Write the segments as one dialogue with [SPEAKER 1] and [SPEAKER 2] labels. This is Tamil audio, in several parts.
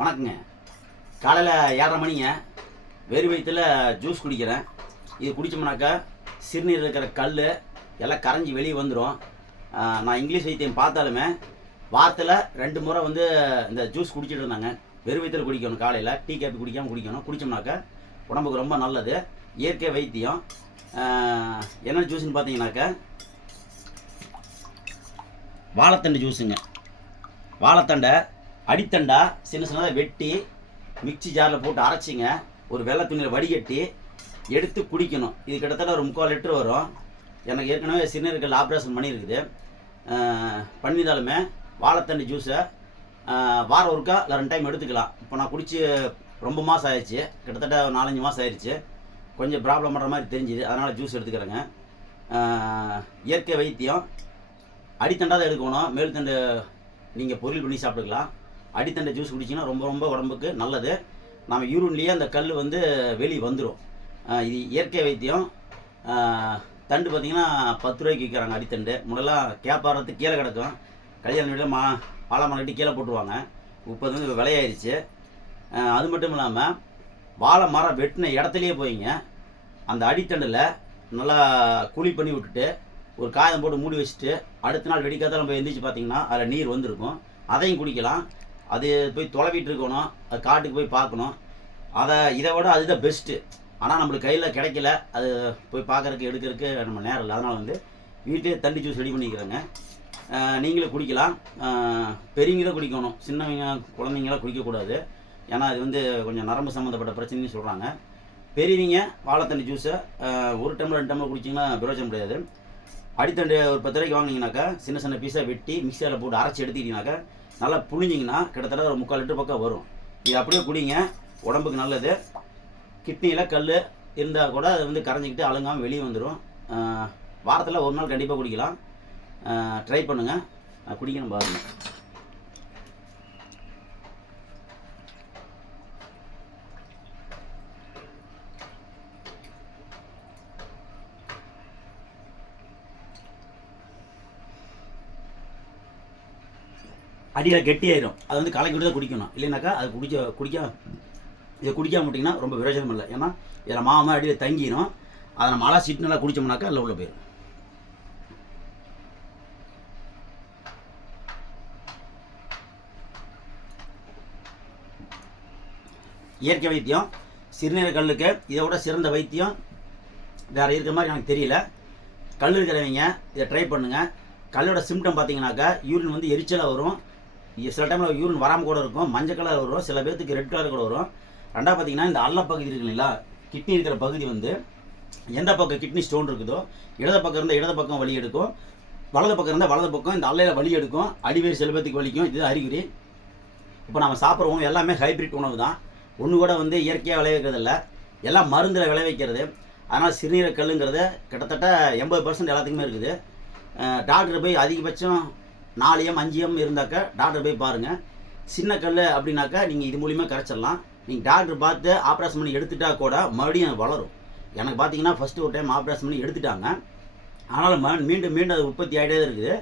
[SPEAKER 1] வணக்கங்க. காலையில் ஏழரை மணிங்க. வெறு வயிற்றுல ஜூஸ் குடிக்கிறேன். இது குடித்தோம்னாக்கா சிறுநீர் இருக்கிற கல் எல்லாம் கரைஞ்சி வெளியே வந்துடும் நான் இங்கிலீஷ் வைத்தியம் பார்த்தாலுமே வாரத்தில் ரெண்டு முறை வந்து இந்த ஜூஸ் குடிச்சிட்டு இருந்தாங்க. வெறு வயிற்றுல குடிக்கணும் காலையில் டீ காப்பி குடிக்காமல் குடிக்கணும். குடித்தோம்னாக்கா உடம்புக்கு ரொம்ப நல்லது. இயற்கை வைத்தியம். என்ன ஜூஸ்னு பார்த்தீங்கன்னாக்கா வாழைத்தண்டு ஜூஸுங்க. வாழைத்தண்டை அடித்தண்டா சின்ன சின்னதாக வெட்டி மிக்ஸி ஜாரில் போட்டு அரைச்சிங்க. ஒரு வெள்ளை துணியில் வடிகட்டி எடுத்து குடிக்கணும். இது கிட்டத்தட்ட ஒரு முக்கால் லிட்டர் வரும். எனக்கு ஏற்கனவே சிறுநீர்கள் ஆப்ரேஷன் பண்ணியிருக்குது பண்ணியிருந்தாலுமே வாழைத்தண்டு ஜூஸை வாரம் ஒருக்கா இல்லை ரெண்டு டைம் எடுத்துக்கலாம். இப்போ நான் குடிச்சு ரொம்ப மாதம் ஆயிடுச்சு. கிட்டத்தட்ட ஒரு நாலஞ்சு மாதம் ஆயிடுச்சு. கொஞ்சம் ப்ராப்ளம் பண்ணுற மாதிரி தெரிஞ்சுது. அதனால் ஜூஸ் எடுத்துக்கிறேங்க. இயற்கை வைத்தியம். அடித்தண்டாக தான் எடுக்கணும். மேல்தண்டு நீங்கள் பொரியல் பண்ணி சாப்பிட்டுக்கலாம். அடித்தண்டை ஜூஸ் குடிச்சிங்கன்னா ரொம்ப ரொம்ப உடம்புக்கு நல்லது. நம்ம யூரின்லேயே அந்த கல் வந்து வெளியே வந்துடும் இது இயற்கை வைத்தியம். தண்டு பார்த்திங்கன்னா பத்து ரூபாய்க்கு விற்கிறாங்க அடித்தண்டு. முன்னெல்லாம் கேப்பாரத்து கீழே கிடக்கும். கல்யாண வீட்டில் மா பாலாமரம் கட்டி கீழே போட்டுருவாங்க. இப்போ வந்து விலையாயிருச்சு. அது மட்டும் இல்லாமல் வாழை மரம் வெட்டின இடத்துலையே போயிங்க. அந்த அடித்தண்டில் நல்லா குழி பண்ணி விட்டுட்டு ஒரு காயம் போட்டு மூடி வச்சுட்டு அடுத்த நாள் வெடிக்காத நம்ம எந்திரிச்சு பார்த்தீங்கன்னா அதில் நீர் வந்திருக்கும். அதையும் குடிக்கலாம். அது போய் தொலைவிட்டு இருக்கணும் அது காட்டுக்கு போய் பார்க்கணும். அதை இதை விட அதுதான் பெஸ்ட்டு ஆனால் நம்மளுக்கு கையில் கிடைக்கல. அது போய் பார்க்கறதுக்கு எடுக்கிறதுக்கு நம்ம நேரம் இல்லை. அதனால் வந்து வீட்டிலே தண்ணி ஜூஸ் ரெடி பண்ணிக்கிறேங்க. நீங்களே நீங்களும் குடிக்கலாம் பெரியவங்க தான் குடிக்கணும். சின்னவங்க குழந்தைங்களாம் குடிக்கக்கூடாது. ஏன்னா அது வந்து கொஞ்சம் நரம்பு சம்மந்தப்பட்ட பிரச்சனைன்னு சொல்கிறாங்க பெரியவங்க வாழைத்தண்ணி ஜூஸை ஒரு டம்ளர் ரெண்டு டம்ளர் குடிச்சிங்கன்னா பிரயோஜனம் கிடையாது. அடித்தண்டு ஒரு பத்து ரூபாய்க்கு வாங்கினீங்கனாக்கா சின்ன சின்ன பீஸாக வெட்டி மிக்சியில் போட்டு அரைச்சி எடுத்துக்கிட்டீங்கனாக்கா நல்லா புழிஞ்சிங்கன்னா கிட்டத்தட்ட ஒரு முக்கால் லிட்டர் பக்கம் வரும். இது அப்படியே குடிங்க. உடம்புக்கு நல்லது. கிட்னியில் கல் இருந்தால் கூட அது வந்து கரைஞ்சிக்கிட்டு அழுங்காமல் வெளியே வந்துடும் வாரத்தில் ஒரு நாள் கண்டிப்பாக குடிக்கலாம். ட்ரை பண்ணுங்கள் குடிக்கணும் பாருங்கள் அடியில் கெட்டியாயிரும். அது வந்து கலக்கி விட்டு தான் குடிக்கணும். இல்லைனாக்கா அது குடிக்க குடிக்க இதை குடிக்காம விட்டிங்கன்னா ரொம்ப பிரயோஜனம் இல்லை. ஏன்னா இதில் மாமா அடியில் தங்கிடும் அதை நம்ம அலா சீட்டு நல்லா குடித்தோம்னாக்கா அதில் உள்ள போயிடும் இயற்கை வைத்தியம் சிறுநீர் கல்லுக்கு இதை விட சிறந்த வைத்தியம் வேறு இருக்கிற மாதிரி எனக்கு தெரியல. கல் இருக்கிறவங்க இதை ட்ரை பண்ணுங்கள் கல்லோட சிம்டம் பார்த்தீங்கன்னாக்கா யூரின் வந்து எரிச்சலாக வரும். சில டைமில் யூரின் வராமல் கூட இருக்கும். மஞ்சள் கலர் வரும். சில பேர்த்துக்கு ரெட் கலர் கூட வரும். ரெண்டாவது பார்த்தீங்கன்னா இந்த அல்ல பகுதி இருக்கு இல்லைங்களா? கிட்னி இருக்கிற பகுதி வந்து எந்த பக்கம் கிட்னி ஸ்டோன் இருக்குதோ இடது பக்கம் இருந்தால் இடது பக்கம் வலி எடுக்கும். வலது பக்கம் இருந்தால் வலது பக்கம் இந்த அல்லையில் வலி எடுக்கும். அடிவேர் சில பேர்த்துக்கு வலிக்கும். இது அறிகுறி. இப்போ நம்ம சாப்பிட்ற எல்லாமே ஹைப்ரிட் உணவு தான். ஒன்று கூட வந்து இயற்கையாக விளைவிக்கிறது இல்லை எல்லாம் மருந்தில் விளைவிக்கிறது. அதனால் சிறுநீரக கல்லுங்கிறது கிட்டத்தட்ட எண்பது பர்சன்ட் எல்லாத்துக்குமே இருக்குது. டாக்டர் போய் அதிகபட்சம் நாலு எம் அஞ்சு எம் இருந்தாக்கா டாக்டர் போய் பாருங்கள் சின்ன கல் அப்படின்னாக்கா நீங்கள் இது மூலியமாக கரைச்சிடலாம். நீங்கள் டாக்டர் பார்த்து ஆப்ரேஷன் பண்ணி எடுத்துட்டா கூட மறுபடியும் அது வளரும். எனக்கு பார்த்தீங்கன்னா ஃபஸ்ட்டு ஒரு டைம் ஆப்ரேஷன் பண்ணி எடுத்துட்டாங்க. ஆனாலும் மீண்டும் மீண்டும் அது உற்பத்தி ஆகிட்டே தான் இருக்குது.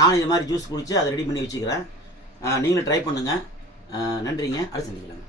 [SPEAKER 1] நானும் இது மாதிரி ஜூஸ் குடித்து அதை ரெடி பண்ணி வச்சுக்கிறேன். நீங்களும் ட்ரை பண்ணுங்கள் நன்றிங்க. அடுத்து சந்திக்கலாங்க.